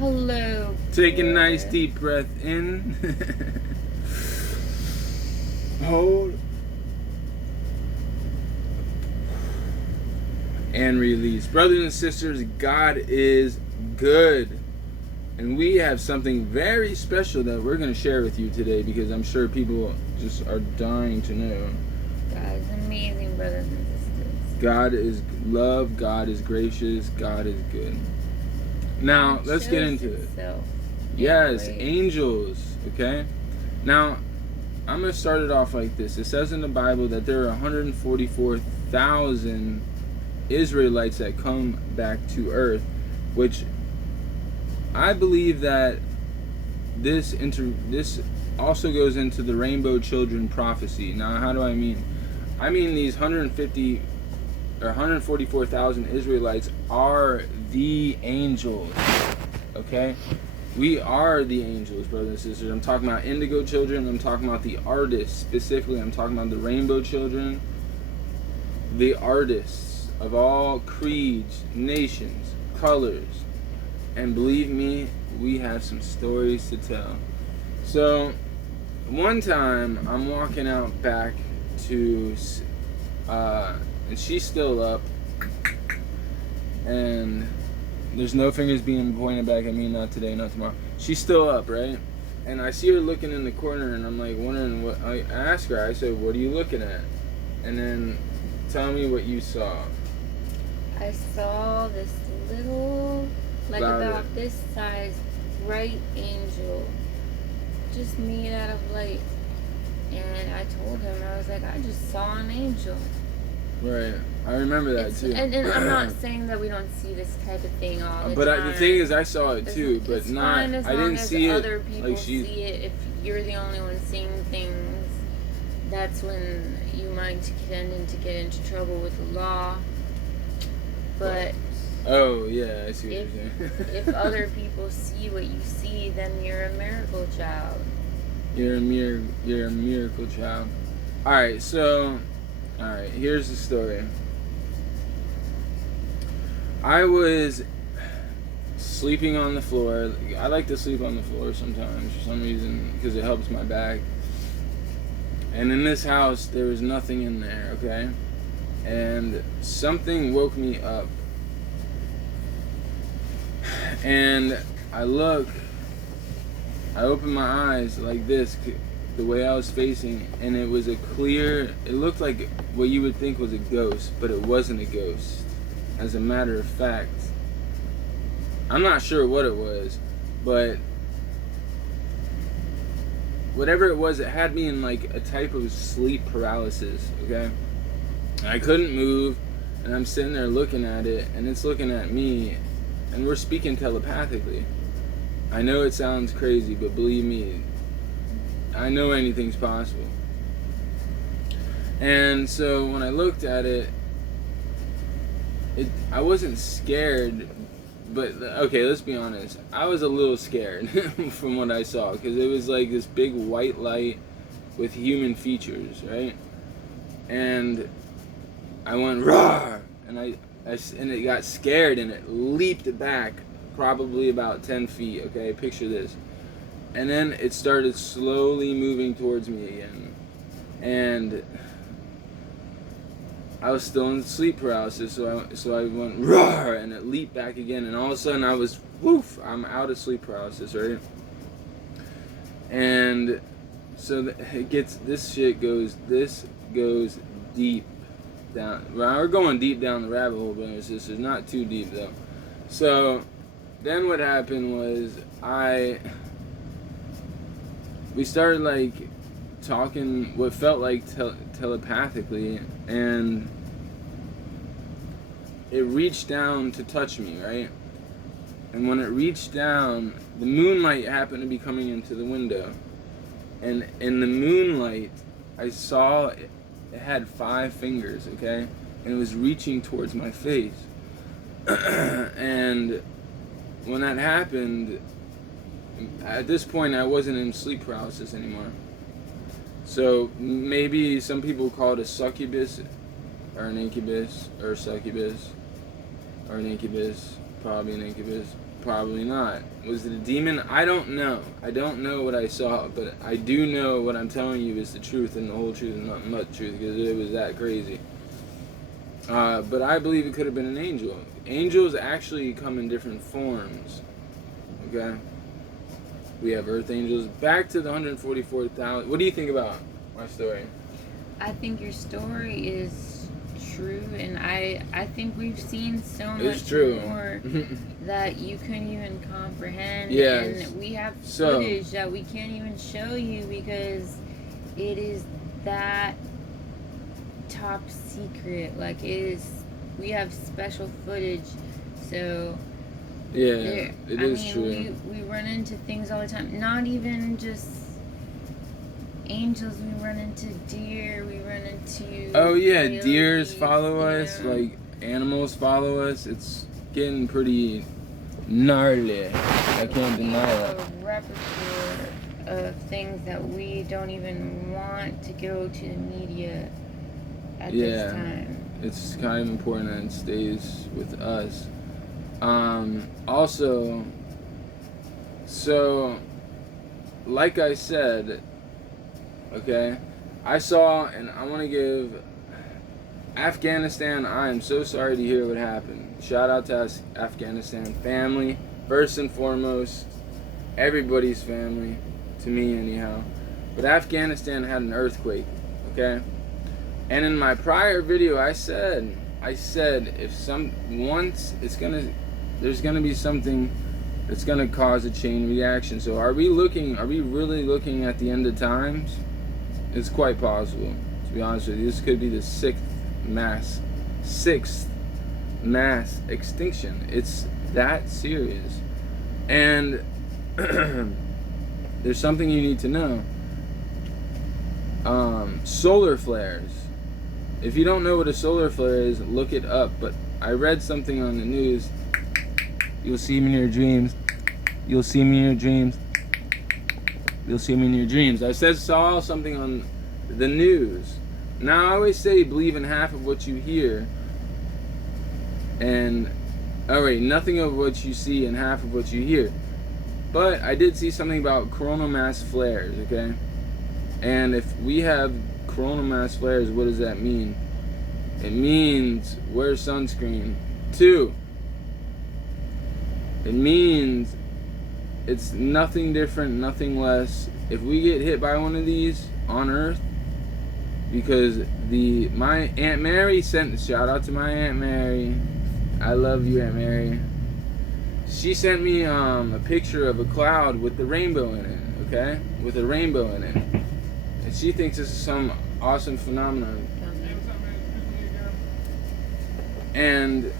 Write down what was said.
Hello. Take a nice deep breath in. Hold. And release. Brothers and sisters, God is good. And we have something very special that we're going to share with you today, because I'm sure people just are dying to know. God is amazing, brothers and sisters. God is love. God is gracious. God is good. Now, God let's get shows into it. itself in Yes, ways. angels. Okay? Now, I'm going to start it off like this. It says in the Bible that there are 144,000 Israelites that come back to earth, which I believe that this also goes into the rainbow children prophecy. Now, how do I mean? I mean these 144,000 Israelites are the angels. Okay? We are the angels, brothers and sisters. I'm talking about indigo children. I'm talking about the artists specifically. I'm talking about the rainbow children. The artists of all creeds, nations, colors. And believe me, we have some stories to tell. So, one time, I'm walking out back to, and she's still up, and there's no fingers being pointed back at me, not today, not tomorrow. She's still up, right? And I see her looking in the corner, and I'm like wondering what, I asked her, I said, what are you looking at? And then, tell me what you saw. I saw this little, like Louder. about this size, bright angel, just made out of light. And I told him, I was like, I just saw an angel. Right. I remember that too. And I'm not saying that we don't see this type of thing all the but time. the thing is, I saw it too, but it's not. fine as I long didn't as see other it people like she. see it. If you're the only one seeing things, that's when you might tend to get into trouble with the law. But Oh yeah, I see what if you're saying. if other people see what you see, then you're a miracle child. You're a miracle child. All right, so, here's the story. I was sleeping on the floor. I like to sleep on the floor sometimes for some reason, because it helps my back. And in this house, there was nothing in there, okay? And something woke me up. And I opened my eyes like this, the way I was facing, and it was it looked like what you would think was a ghost, but it wasn't a ghost. As a matter of fact, I'm not sure what it was, but whatever it was, it had me in like a type of sleep paralysis, okay? I couldn't move, and I'm sitting there looking at it, and it's looking at me, and we're speaking telepathically. I know it sounds crazy, but believe me, I know anything's possible. And so when I looked at it, I wasn't scared, but okay, let's be honest. I was a little scared from what I saw, because it was like this big white light with human features, right? And I went roar, and it got scared, and it leaped back probably about 10 feet, okay? Picture this. And then it started slowly moving towards me again. And I was still in sleep paralysis, so I went roar, and it leaped back again, and all of a sudden I was woof, I'm out of sleep paralysis, right? And so this goes deep down. We're going deep down the rabbit hole, brothers and sisters, not too deep though. So then what happened was we started like talking what felt like telepathically, and it reached down to touch me, right? And when it reached down, the moonlight happened to be coming into the window, and in the moonlight I saw it had 5 fingers, okay, and it was reaching towards my face. And when that happened, at this point I wasn't in sleep paralysis anymore. So maybe some people call it a succubus, or an incubus, or a succubus, or an incubus, probably an incubus. Probably not. Was it a demon? I don't know. I don't know what I saw, but I do know what I'm telling you is the truth and the whole truth and nothing but the truth, because it was that crazy. But I believe it could have been an angel. Angels actually come in different forms. Okay? We have earth angels. Back to the 144,000. What do you think about my story? I think your story is true, and I think we've seen so much more that you couldn't even comprehend. Yes. And we have footage that we can't even show you because it is that top secret. Like, it is, we have special footage, so yeah, it is true. We run into things all the time, not even just angels. We run into deer, we run into coyotes, deers follow us, like animals follow us. It's getting pretty gnarly. I can't deny that. A repertoire of things that we don't even want to go to the media at this time. It's kind of important that it stays with us. Also, so like I said, okay, I saw, and I want to give Afghanistan, I am so sorry to hear what happened. Shout out to Afghanistan family, first and foremost, everybody's family, to me anyhow. But Afghanistan had an earthquake, okay? And in my prior video, I said if there's gonna be something that's gonna cause a chain reaction. So are we really looking at the end of times? It's quite possible, to be honest with you. This could be the sixth mass extinction. It's that serious. And there's something you need to know. Solar flares. If you don't know what a solar flare is, look it up. But I read something on the news. You'll see me in your dreams. You'll see me in your dreams. You'll see me in your dreams. I saw something on the news. Now, I always say believe in half of what you hear. And, nothing of what you see and half of what you hear. But I did see something about coronal mass flares, okay? And if we have coronal mass flares, what does that mean? It means wear sunscreen. 2, it means it's nothing different, nothing less. If we get hit by one of these on Earth, because my Aunt Mary shout out to my Aunt Mary. I love you, Aunt Mary. She sent me a picture of a cloud with the rainbow in it, okay? With a rainbow in it. And she thinks this is some awesome phenomenon. And